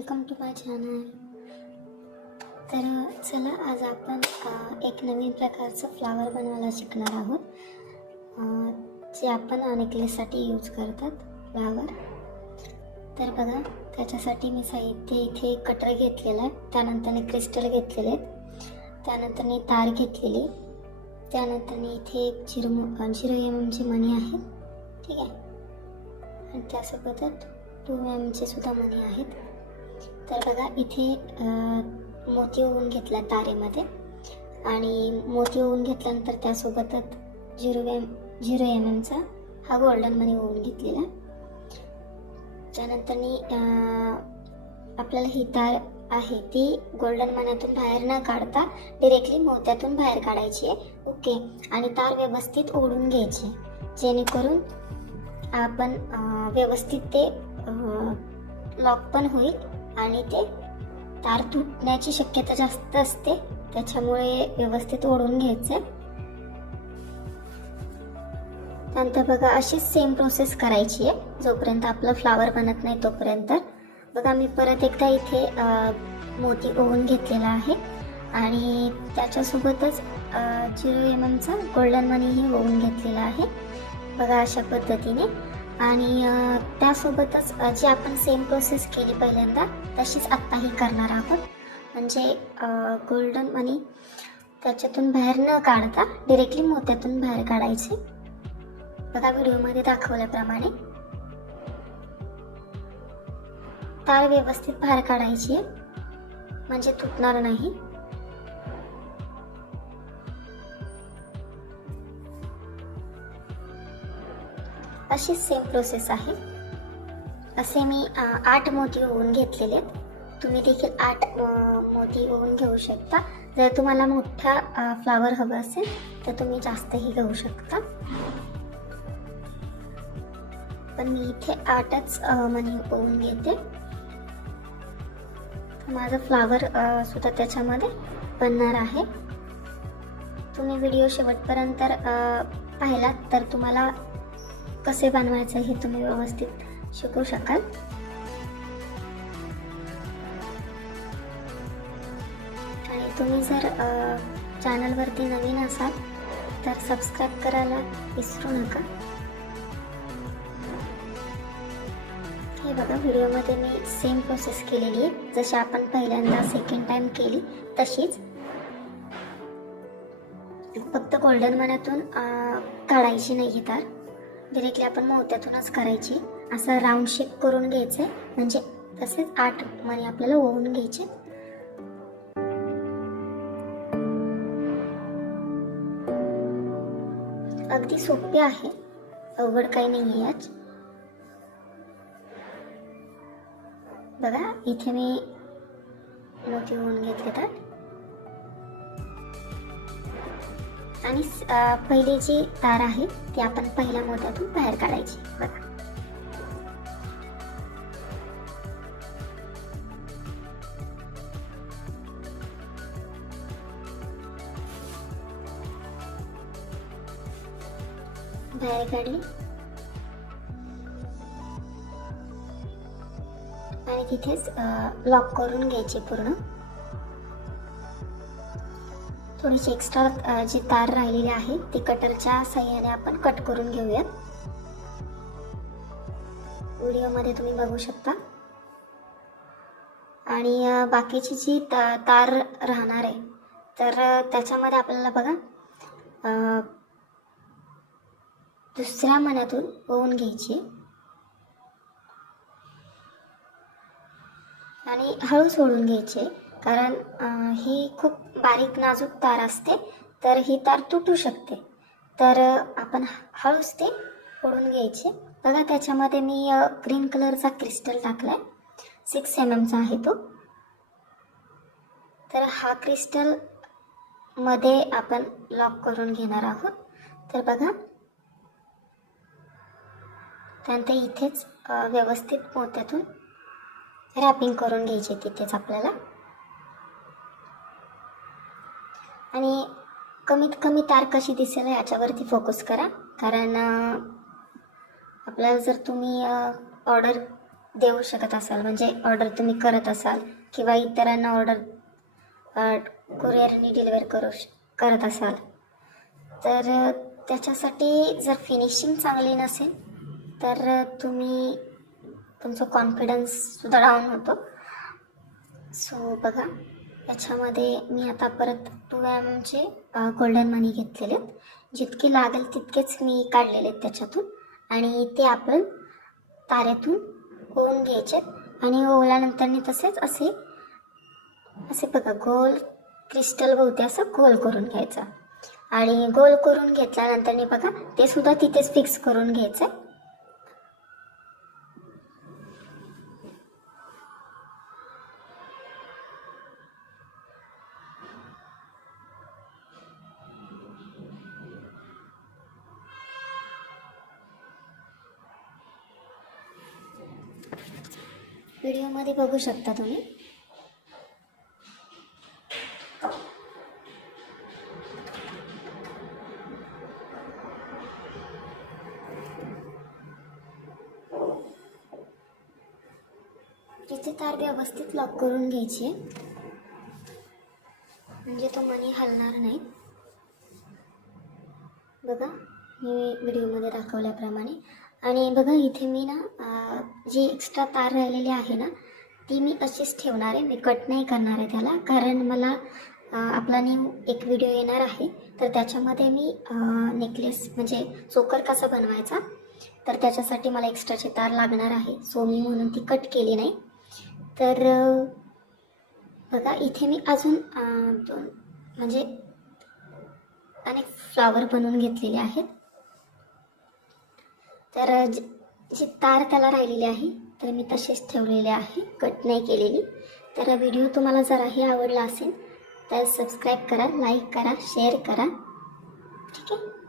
Welcome to my channel. तर चला आज आपण एक नवीन प्रकारचं फ्लावर बनवायला शिकणार आहोत, जे आपण नेकलेससाठी यूज करतात फ्लावर। तर बघा, त्याच्यासाठी मी साहित्य इथे कटर घेतलेला आहे, त्यानंतर क्रिस्टल घेतलेले आहेत, त्यानंतर तार घेतलेली, त्यानंतर इथे एक 0 mm ची मणी आहे, ठीक आहे, आणि त्यासोबतच 2 mm चे सुद्धा मणी आहेत। तर बघा, इथे मोती ओवून घेतला तारेमध्ये, आणि मोती ओवून घेतल्यानंतर त्यासोबतच 0 mm चा हा गोल्डन मनी ओवून घेतलेला। त्यानंतर आपल्याला ही तार आहे ती गोल्डन मन्यातून बाहेर न काढता डायरेक्टली मोत्यातून बाहेर काढायची आहे, ओके। आणि तार व्यवस्थित ओढून घ्यायची, जेणेकरून आपण व्यवस्थित ते लॉक पण होईल आणि ते तार तुटण्याची शक्यता जास्त असते, त्याच्यामुळे व्यवस्थित ओढून घ्यायचं। नंतर बघा, अशीच सेम प्रोसेस करायची आहे जोपर्यंत आपलं फ्लावर बनत नाही तोपर्यंत। बघा, मी परत एकदा इथे मोती ओवून घेतलेला आहे आणि त्याच्यासोबतच 0 mm चा गोल्डन मनीही ओवून घेतलेला आहे, बघा अशा पद्धतीने। आणि त्यासोबतच जी आपण सेम प्रोसेस केली पहिल्यांदा तशीच आत्ताही करणार आहोत, म्हणजे गोल्डन मनी त्याच्यातून बाहेर न काढता डायरेक्टली मोत्यातून बाहेर काढायचे, बघा व्हिडिओमध्ये दाखवल्याप्रमाणे। तार व्यवस्थित बाहेर काढायची आहे, म्हणजे तुटणार नाही। अशी सेम प्रोसेस आहे। असे मी 8 मोती ओवून घेतलेले आहेत, तुम्ही देखील 8 मोती ओवून घेऊ शकता। जर तुम्हाला मोठा फ्लावर हवा असेल तर तुम्ही जास्तही घेऊ शकता, पण मी इथे 8च मनी ओवून घेते। माझं फ्लावर सुद्धा त्याच्यामध्ये बनणार आहे। तुम्ही व्हिडिओ शेवटपर्यंत पाहिलात तर तुम्हाला कसे बनवायचं हे तुम्ही व्यवस्थित शिकू शकाल। आणि तुम्ही जर चॅनलवरती नवीन असाल तर सबस्क्राईब करायला विसरू नका। हे बघा, व्हिडिओमध्ये मी सेम प्रोसेस केलेली आहे, जशी आपण पहिल्यांदा सेकंड टाइम केली तशीच, फक्त गोल्डन मन्यातून काढायची नाही तार, डायरेक्टली आपण मोत्यातूनच करायची। असं राऊंड शेप करून घ्यायचे, म्हणजे तसेच 8 मणी आपल्याला ओवून घ्यायचे। अगदी सोपे आहे, अवघड काही नाही आहे। बघा, इथे मी मोती ओवून घेतले तर, आणि पहिली जी तार आहे ती आपण पहिल्या मोत्यातून बाहेर काढायची, बघा। बाहेर काढली आणि तिथेच लॉक करून घ्यायची पूर्ण। थोडीशी एक्स्ट्रा जी तार राहिलेली आहे ती कटरच्या साहाय्याने आपण कट करून घेऊयात, व्हिडिओमध्ये तुम्ही बघू शकता। आणि बाकीची जी तार राहणार आहे तर त्याच्यामध्ये आपल्याला बघा दुसऱ्या मन्यातून ओवून घ्यायची आणि हळू सोडून घ्यायची, कारण ही खूप बारीक नाजूक तार असते, तर ही तार तुटू शकते, तर आपण हळूच ते ओढून घ्यायचे। बघा, त्याच्यामध्ये मी ग्रीन कलरचा क्रिस्टल टाकलाय, 6 mm चा आहे तो। तर हा क्रिस्टल मध्ये आपण लॉक करून घेणार आहोत। तर बघा, त्यानंतर इथेच व्यवस्थित मोत्यातून रॅपिंग करून घ्यायची तिथेच आपल्याला, आणि कमीत कमी तार कशी दिसेल याच्यावरती फोकस करा, कारण आपल्याला जर तुम्ही ऑर्डर देऊ शकत असाल, म्हणजे ऑर्डर तुम्ही करत असाल किंवा इतरांना ऑर्डर कुरिअरनी डिलिव्हर करत असाल, तर त्याच्यासाठी जर फिनिशिंग चांगली नसेल तर तुमचं कॉन्फिडन्ससुद्धा डाऊन होतो. सो बघा, याच्यामध्ये मी आता परत 2 mm गोल्डन मनी घेतलेले आहेत. जितके लागेल तितकेच मी काढलेले आहेत त्याच्यातून, आणि ते आपण तारेतून ओवून घ्यायचे आणि ओवल्यानंतर तसेच असे बघा गोल क्रिस्टल भोवती असं गोल करून घ्यायचं. आणि गोल करून घेतल्यानंतर बघा ते सुद्धा तिथेच फिक्स करून घ्यायचं. व्हिडिओमध्ये बघू शकता तुम्ही. इथे तार व्यवस्थित लॉक करून घ्यायची, म्हणजे तो मणी हलणार नाही. बघा मी व्हिडिओमध्ये दाखवल्याप्रमाणे. आणि बघा इथे मी जी एक्स्ट्रा तार राहिलेली आहे ना, ती मी अशीच ठेवणार आहे. मी कट नाही करणार आहे त्याला, कारण मला आपला न्यू एक व्हिडिओ येणार आहे, तर त्याच्यामध्ये मी नेकलेस म्हणजे चोकर कसा बनवायचा, तर त्याच्यासाठी मला एक्स्ट्राची तार लागणार आहे. सो मी म्हणून ती कट केली नाही. तर बघा इथे मी अजून म्हणजे अनेक फ्लावर बनवून घेतलेले आहेत. तर जी तार त्याला राहिलेली आहे तर मी तसेच ठेवलेले आहे, कट नाही केलेली. तर व्हिडिओ तुम्हाला जराही आवडला असेल तर सबस्क्राईब करा, लाईक करा, शेअर करा. ठीक आहे.